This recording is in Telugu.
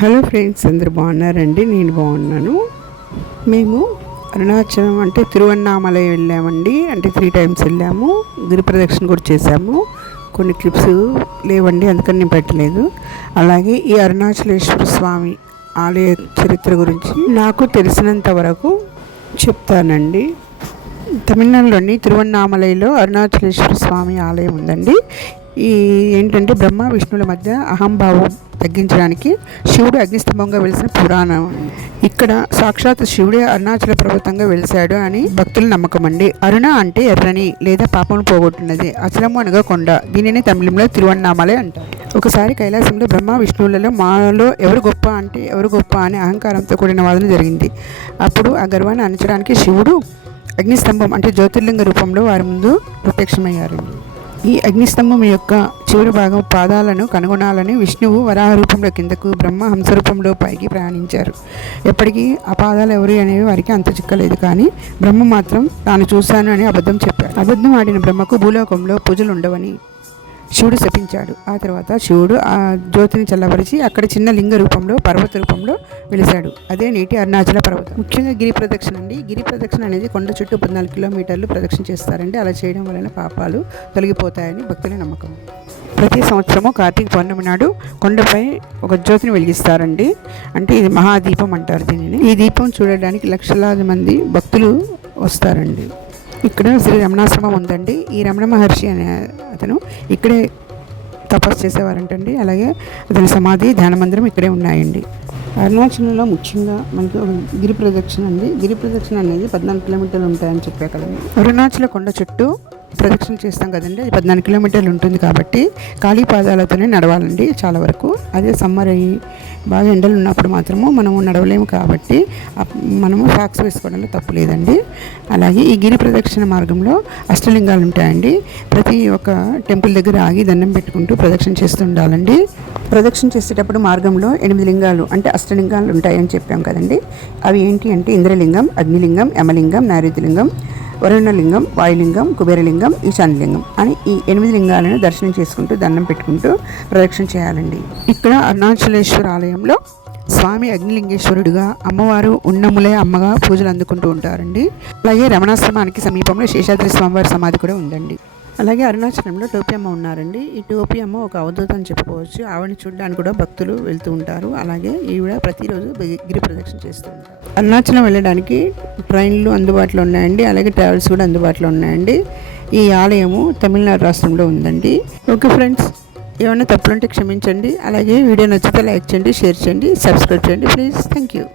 హలో ఫ్రెండ్స్, అందరు బాగున్నారండి? నేను బాగున్నాను. మేము అరుణాచలం అంటే తిరువన్నామలై వెళ్ళామండి. అంటే 3 times వెళ్ళాము. గిరి ప్రదక్షిణ కూడా చేసాము. కొన్ని క్లిప్స్ లేవండి, అందుకని నేను పెట్టలేదు. అలాగే ఈ అరుణాచలేశ్వర స్వామి ఆలయ చరిత్ర గురించి నాకు తెలిసినంత వరకు చెప్తానండి. తమిళనాడులోని తిరువన్నామలైలో అరుణాచలేశ్వర స్వామి ఆలయం ఉందండి. ఈ ఏంటంటే బ్రహ్మ విష్ణువుల మధ్య అహంభావం తగ్గించడానికి శివుడు అగ్నిస్తంభంగా వెలిసిన పురాణం. ఇక్కడ సాక్షాత్ శివుడే అరుణాచల పర్వతంగా వెలిశాడు అని భక్తుల నమ్మకం అండి. అరుణ అంటే ఎర్రని లేదా పాపను పోగొట్టున్నది. అచలము అనగా కొండ. దీనిని తమిళంలో తిరువన్నామలై అంటారు. ఒకసారి కైలాసంలో బ్రహ్మ విష్ణువులలో మాలో ఎవరు గొప్ప అనే అహంకారంతో కూడిన వాదన జరిగింది. అప్పుడు ఆ గర్వాన్ని అణచడానికి శివుడు అగ్నిస్తంభం అంటే జ్యోతిర్లింగ రూపంలో వారి ముందు ప్రత్యక్షమయ్యారు. ఈ అగ్నిస్తంభం యొక్క చివరి భాగం పాదాలను కనుగొనాలని విష్ణువు వరాహ రూపంలో కిందకు, బ్రహ్మ హంస రూపంలో పైకి ప్రయాణించారు. ఎప్పటికీ ఆ పాదాలు ఎవరు అనేవి వారికి అంత చిక్కలేదు. కానీ బ్రహ్మ మాత్రం తాను చూశాను అని అబద్ధం చెప్పాడు. అబద్ధం ఆడిన బ్రహ్మకు భూలోకంలో పూజలు ఉండవని శివుడు శపించాడు. ఆ తర్వాత శివుడు ఆ జ్యోతిని చల్లబరిచి అక్కడ చిన్న లింగ రూపంలో, పర్వత రూపంలో వెలిశాడు. అదే నేటి అరుణాచల పర్వతం. ముఖ్యంగా గిరి ప్రదక్షిణ అండి. గిరి ప్రదక్షిణ అనేది కొండ చుట్టూ 14 కిలోమీటర్లు ప్రదక్షిణ చేస్తారండి. అలా చేయడం వలన పాపాలు తొలగిపోతాయని భక్తుల నమ్మకం. ప్రతి సంవత్సరము కార్తీక పౌర్ణమి నాడు కొండపై ఒక జ్యోతిని వెలిగిస్తారండి. అంటే ఇది మహాదీపం అంటారు దీనిని. ఈ దీపం చూడడానికి లక్షలాది మంది భక్తులు వస్తారండి. ఇక్కడ శ్రీ రమణాశ్రమం ఉందండి. ఈ రమణ మహర్షి అనే అతను ఇక్కడే తపస్సు చేసేవారంటండి. అలాగే అతని సమాధి, ధ్యాన మందిరం ఇక్కడే ఉన్నాయండి. అరుణాచలంలో ముఖ్యంగా మనకి ఒక గిరి ప్రదక్షిణ అండి. గిరి ప్రదక్షిణ అనేది 14 కిలోమీటర్లు ఉంటాయని చెప్పే కదండి. అరుణాచల కొండ చుట్టూ ప్రదక్షిణ చేస్తాం కదండి, అది 14 కిలోమీటర్లు ఉంటుంది. కాబట్టి ఖాళీ పాదాలతోనే నడవాలండి చాలా వరకు. అదే సమ్మర్ అయ్యి బాగా ఎండలు ఉన్నప్పుడు మాత్రము మనము నడవలేము. కాబట్టి మనము సాక్స్ వేసుకోవడంలో తప్పు లేదండి. అలాగే ఈ గిరి ప్రదక్షిణ మార్గంలో అష్టలింగాలు ఉంటాయండి. ప్రతి ఒక్క టెంపుల్ దగ్గర ఆగి దండం పెట్టుకుంటూ ప్రదక్షిణ చేస్తూ ఉండాలండి. ప్రదక్షిణ చేసేటప్పుడు మార్గంలో 8 లింగాలు అంటే అష్టలింగాలు ఉంటాయని చెప్పాం కదండి. అవి ఏంటి అంటే ఇంద్రలింగం, అగ్నిలింగం, యమలింగం, నైరుతిలింగం, వరుణలింగం, వాయులింగం, కుబేరలింగం, ఈశాన్యలింగం అని ఈ 8 లింగాలను దర్శనం చేసుకుంటూ దండం పెట్టుకుంటూ ప్రదక్షిణ చేయాలండి. ఇక్కడ అరుణాచలేశ్వర ఆలయంలో స్వామి అగ్నిలింగేశ్వరుడిగా, అమ్మవారు ఉన్నములే అమ్మగా పూజలు అందుకుంటూ ఉంటారండి. అలాగే రమణాశ్రమానికి సమీపంలో శేషాద్రి స్వామివారి సమాధి కూడా ఉందండి. అలాగే అరుణాచలంలో టోపీ అమ్మ ఉన్నారండి. ఈ టోపీ అమ్మ ఒక అవధూత అని చెప్పుకోవచ్చు. ఆవిడని చూడడానికి కూడా భక్తులు వెళ్తూ ఉంటారు. అలాగే ఈవిడ ప్రతిరోజు గిరి ప్రదక్షిణ చేస్తూ ఉంటారు. అరుణాచలం వెళ్ళడానికి ట్రైన్లు అందుబాటులో ఉన్నాయండి. అలాగే ట్రావెల్స్ కూడా అందుబాటులో ఉన్నాయండి. ఈ ఆలయము తమిళనాడు రాష్ట్రంలో ఉందండి. ఓకే ఫ్రెండ్స్, ఏమైనా తప్పులుంటే క్షమించండి. అలాగే వీడియో నచ్చితే లైక్ చేయండి, షేర్ చేయండి, సబ్స్క్రైబ్ చేయండి ప్లీజ్. Thank you.